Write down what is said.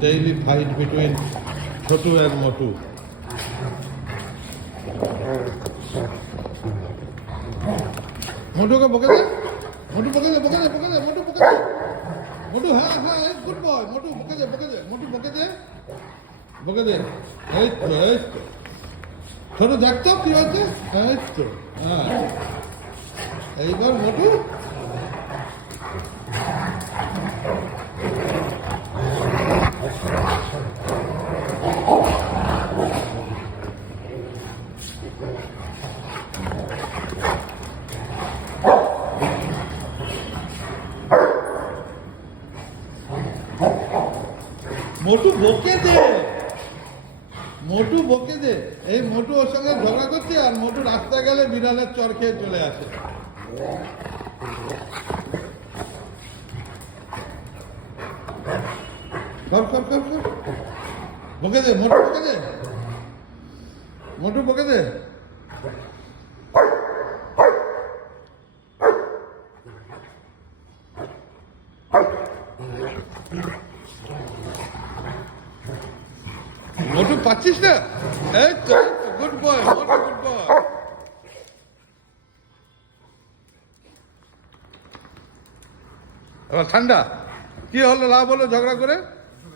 Daily fight between Chotu and Motu. मोटू का बके दे, मोटू बके दे, बके दे, बके दे, मोटू बके दे, मोटू हाँ हाँ गुड बॉय, मोटू बके दे, मोटू बके दे, बके दे, छोटू देखतो কি হচ্ছে, हाँ, এইবার মোটু মোটু বকে দে, মোটু বকে দে, এই মোটু ওর সঙ্গে ঝগড়া করছে আর মোটু রাস্তা গেলে বিড়ালের চর খেয়ে চলে আসে। বকে দে, মোটু বকে দে, মোটু বকে দে। মোটু পাচ্ছিস না? এই তো গুড বয়, মোটু গুড বয়। এবার ঠান্ডা কি হলো, লাভ হলো ঝগড়া করে?